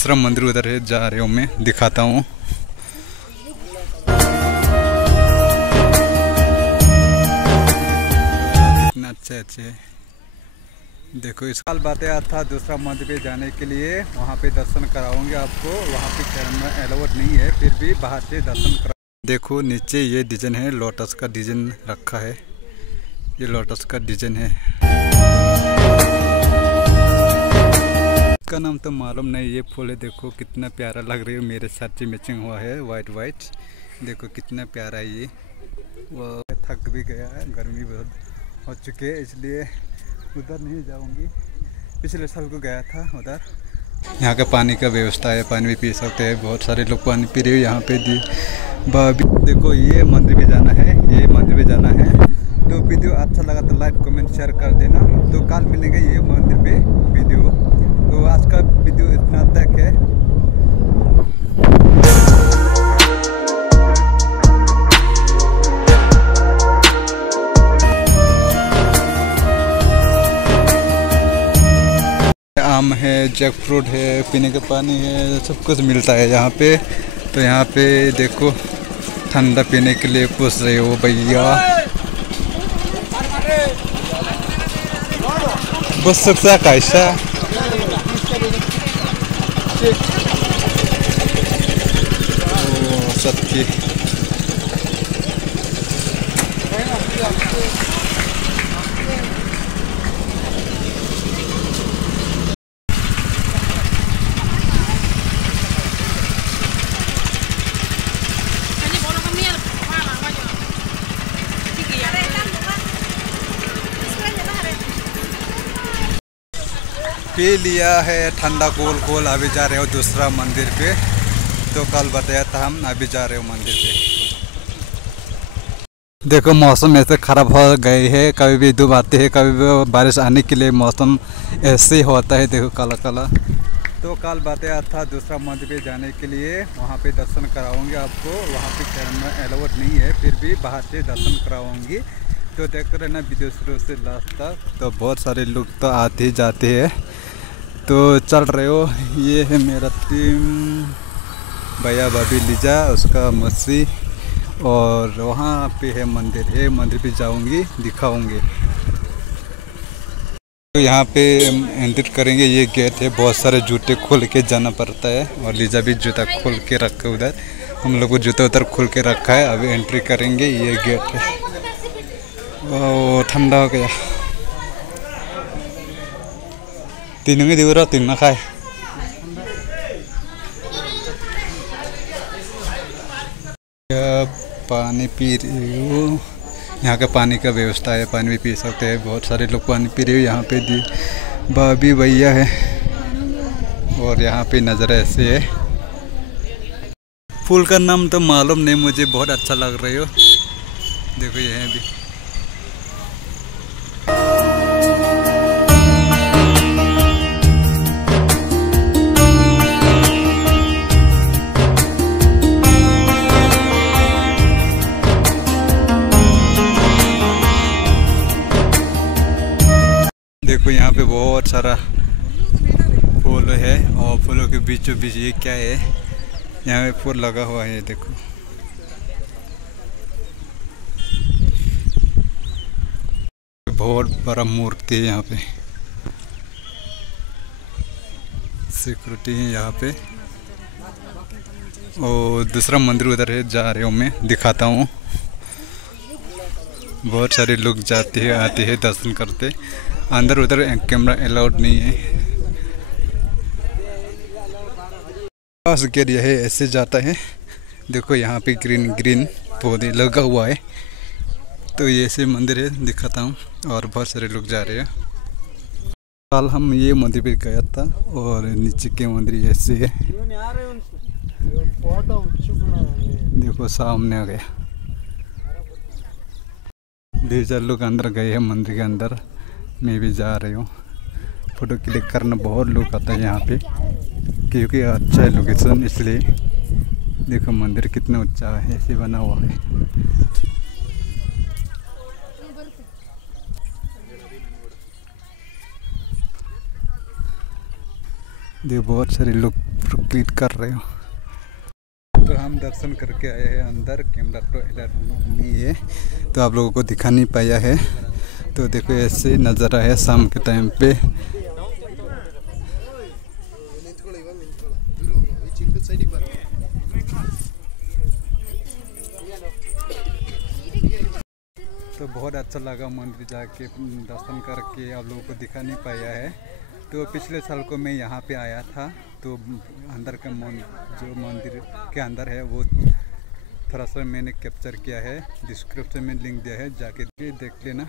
दूसरा मंदिर उधर है, जा रहे हो मैं दिखाता हूँ। कितना अच्छे देखो। इस साल बताया था दूसरा मंदिर पे जाने के लिए, वहाँ पे दर्शन कराऊंगे आपको। वहाँ पे कैमरा अलाउड नहीं है, फिर भी बाहर से दर्शन करा। देखो नीचे ये डिजाइन है, लोटस का डिजाइन रखा है। ये लोटस का डिजाइन है, इसका नाम तो मालूम नहीं। ये फूल है, देखो कितना प्यारा लग रही है, मेरे साथ से मैचिंग हुआ है, वाइट वाइट। देखो कितना प्यारा है ये। वो थक भी गया है, गर्मी बहुत हो चुकी है, इसलिए उधर नहीं जाऊंगी। पिछले साल को गया था उधर। यहाँ का पानी का व्यवस्था है, पानी भी पी सकते हैं। बहुत सारे लोग पानी पी रहे हैं यहाँ पे। देखो ये मंदिर पे जाना है, ये मंदिर पे जाना है। तो वीडियो अच्छा लगा तो लाइक कमेंट शेयर कर देना। तो कल मिलेंगे ये मंदिर पे वीडियो। तो आज का वीडियो इतना तक है। आम है, जैक फ्रूट है, पीने का पानी है, सब कुछ मिलता है यहाँ पे। तो यहाँ पे देखो ठंडा पीने के लिए पूछ रहे हो भैया। बस सकता कैसा सबकी पी लिया है ठंडा कोल कोल। अभी जा रहे हो दूसरा मंदिर पे। तो कल बताया था हम, अभी जा रहे हो मंदिर पे। देखो मौसम ऐसे ख़राब हो गए है, कभी भी धूप आती है, कभी भी बारिश आने के लिए मौसम ऐसे ही होता है। देखो काला काला। तो कल बताया था दूसरा मंदिर पे जाने के लिए, वहाँ पे दर्शन कराऊंगी आपको। वहाँ पे कैमरा अलाउड नहीं है, फिर भी बाहर से दर्शन कराऊंगी। तो देखते रहना वीडियो शुरू से लास्ट तक। तो बहुत सारे लोग तो आते ही जाते हैं, तो चल रहे हो। ये है मेरा टीम, भैया भाभी लीजा, उसका मस्सी। और वहाँ पे है मंदिर, ये मंदिर पे जाऊंगी, दिखाऊंगी। तो यहाँ पे एंट्री करेंगे, ये गेट है। बहुत सारे जूते खोल के जाना पड़ता है, और लीजा भी जूता खोल के रखा है उधर। हम लोग को जूता उधर खोल के रखा है। अभी एंट्री करेंगे, ये गेट है। वो ठंडा हो गया। तीन में दिवरा तीन ना खाए। पानी पी रही हो, यहाँ का पानी का व्यवस्था है, पानी भी पी सकते हैं। बहुत सारे लोग पानी पी रहे हो यहाँ पे। भाभी भैया है, और यहाँ पे नज़ारा ऐसे है। फूल का नाम तो मालूम नहीं मुझे, बहुत अच्छा लग रही हो। देखो ये है भी। देखो यहाँ पे बहुत सारा फूल है, और फूलों के बीचों बीच ये क्या है, यहाँ पे फूल लगा हुआ है। देखो बहुत बड़ा मूर्ति है यहाँ पे, सिक्योरिटी है यहाँ पे। और दूसरा मंदिर उधर है, जा रहे हो मैं दिखाता हूँ। बहुत सारे लोग जाते हैं, आते हैं, दर्शन करते। अंदर उधर कैमरा अलाउड नहीं है। पास गेट यह है, ऐसे जाता है। देखो यहाँ पे ग्रीन ग्रीन पौधे लगा हुआ है। तो ये ऐसे मंदिर है, दिखाता हूँ। और बहुत सारे लोग जा रहे हैं। कल हम ये मंदिर पे गया था, और नीचे के मंदिर ऐसे है। देखो सामने आ गया। 2,000 लोग अंदर गए हैं मंदिर के अंदर। मैं भी जा रही हूँ। फ़ोटो क्लिक करना बहुत लोग आता है यहाँ पे, क्योंकि अच्छा है लोकेशन, इसलिए। देखो मंदिर कितना ऊंचा है, ऐसे बना हुआ है। देखो बहुत सारे लोग क्लिक कर रहे हो। तो हम दर्शन करके आए हैं अंदर, कैमरा तो इधर नहीं है तो आप लोगों को दिखा नहीं पाया है। तो देखो ऐसे नज़ारा है शाम के टाइम पे। तो बहुत अच्छा लगा मंदिर जाके दर्शन करके, आप लोगों को दिखा नहीं पाया है। तो पिछले साल को मैं यहाँ पे आया था, तो अंदर का जो मंदिर के अंदर है वो थोड़ा सा मैंने कैप्चर किया है, डिस्क्रिप्शन में लिंक दिया है, जाके देख लेना।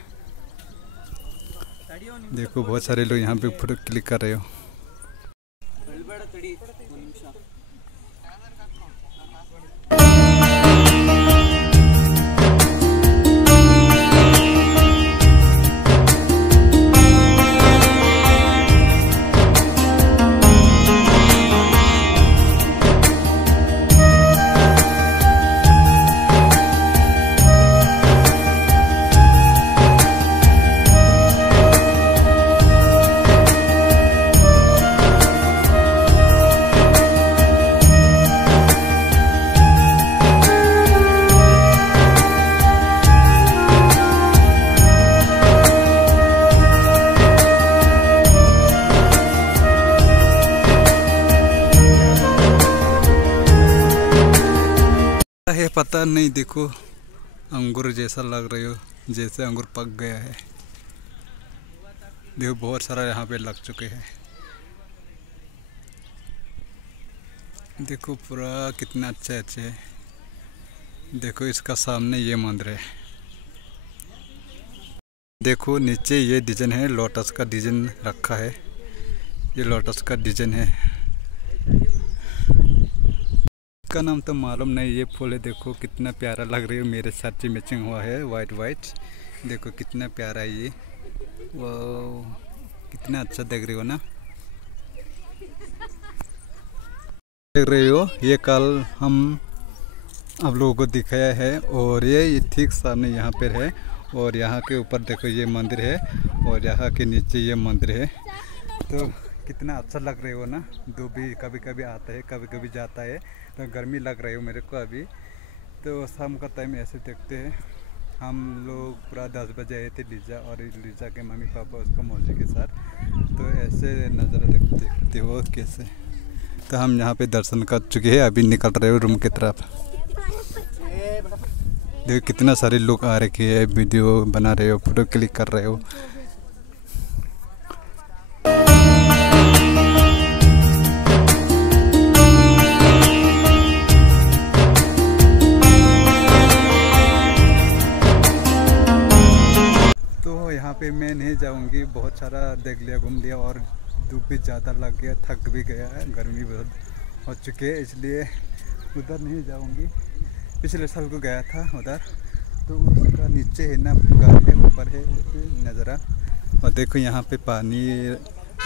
देखो बहुत सारे लोग यहाँ पे फोटो क्लिक कर रहे हो। है पता नहीं, देखो अंगूर जैसा लग रहे हो, जैसे अंगूर पक गया है। देखो बहुत सारा यहाँ पे लग चुके हैं। देखो पूरा कितना अच्छे अच्छे है। देखो इसका सामने ये मंदिर है। देखो नीचे ये डिजाइन है, लोटस का डिजाइन रखा है। ये लोटस का डिजाइन है, इसका नाम तो मालूम नहीं। ये फूल है, देखो कितना प्यारा लग रही है, मेरे साथ मैचिंग हुआ है वाइट वाइट। देखो कितना प्यारा है ये, वो कितना अच्छा देख रही हो ना, देख रही हो। ये कल हम आप लोगों को दिखाया है, और ये ठीक सामने यहाँ पर है। और यहाँ के ऊपर देखो ये मंदिर है, और यहाँ के नीचे ये मंदिर है। तो कितना अच्छा लग रही हो ना। धूप भी कभी कभी आता है, कभी कभी जाता है, तो गर्मी लग रही हो मेरे को अभी। तो शाम का टाइम ऐसे देखते हैं हम लोग। पूरा 10 बजे आए थे लीजा, और लीजा के मम्मी पापा उसका मौसी के साथ। तो ऐसे नज़ारा देखते हो कैसे। तो हम यहाँ पे दर्शन कर चुके हैं, अभी निकल रहे हो रूम की तरफ। देखो कितना सारे लोग आ रखे हैं, वीडियो बना रहे हो, फोटो क्लिक कर रहे हो। यहाँ पे मैं नहीं जाऊंगी, बहुत सारा देख लिया, घूम लिया, और धूप भी ज़्यादा लग गया, थक भी गया है, गर्मी बहुत हो चुकी है, इसलिए उधर नहीं जाऊंगी। पिछले साल को गया था उधर, तो उसका नीचे है ना घर है, ऊपर है नज़ारा। और देखो यहाँ पे पानी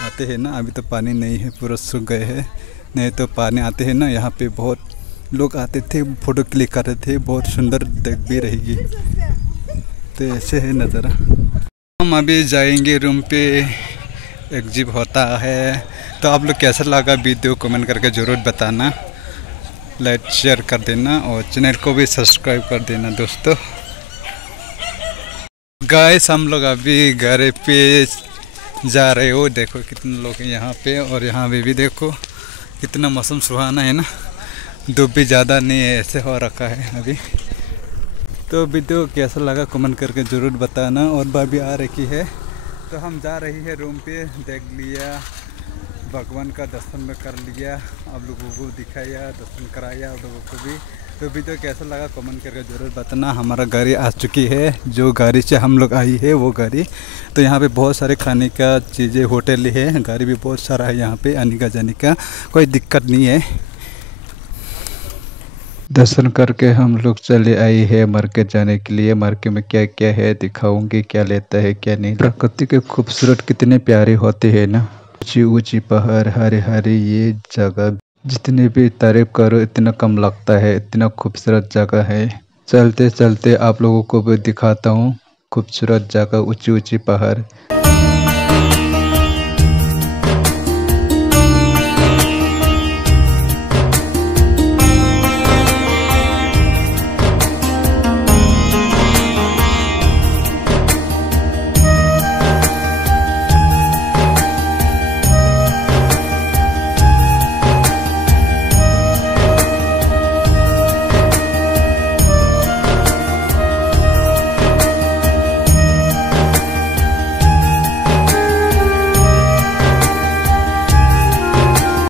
आते हैं ना, अभी तो पानी नहीं है, पूरा सूख गए हैं। नहीं तो पानी आते हैं ना, यहाँ पे बहुत लोग आते थे, फ़ोटो क्लिक कर रहे थे, बहुत सुंदर देख भी रहेगी। तो ऐसे है नज़ारा। हम अभी जाएंगे रूम पे, एग्जिट होता है। तो आप लोग कैसा लगा वीडियो कमेंट करके ज़रूर बताना, लाइक शेयर कर देना, और चैनल को भी सब्सक्राइब कर देना दोस्तों। गाइस हम लोग अभी घर पे जा रहे हो। देखो कितने लोग हैं यहाँ पे, और यहाँ पे भी देखो कितना मौसम सुहाना है ना, धूप भी ज़्यादा नहीं है, ऐसे हो रखा है अभी। तो वीडियो कैसा लगा कमेंट करके ज़रूर बताना। और भाभी आ रखी है, तो हम जा रही है रूम पे। देख लिया, भगवान का दर्शन में कर लिया, आप लोगों को दिखाया, दर्शन कराया आप लोगों को भी। तो वीडियो कैसा लगा कमेंट करके ज़रूर बताना। हमारा गाड़ी आ चुकी है, जो गाड़ी से हम लोग आई है वो गाड़ी। तो यहाँ पे बहुत सारे खाने का चीज़ें, होटल है, गाड़ी भी बहुत सारा है यहाँ पे, आने का जाने का कोई दिक्कत नहीं है। दर्शन करके हम लोग चले आए हैं मार्केट जाने के लिए। मार्केट में क्या क्या है दिखाऊंगी, क्या लेता है क्या नहीं। प्रकृति के खूबसूरत कितने प्यारे होते हैं ना, ऊंची ऊंची पहाड़, हरे हरे ये जगह, जितने भी तारीफ करो इतना कम लगता है, इतना खूबसूरत जगह है। चलते चलते आप लोगों को भी दिखाता हूँ खूबसूरत जगह, ऊंची ऊंची पहाड़।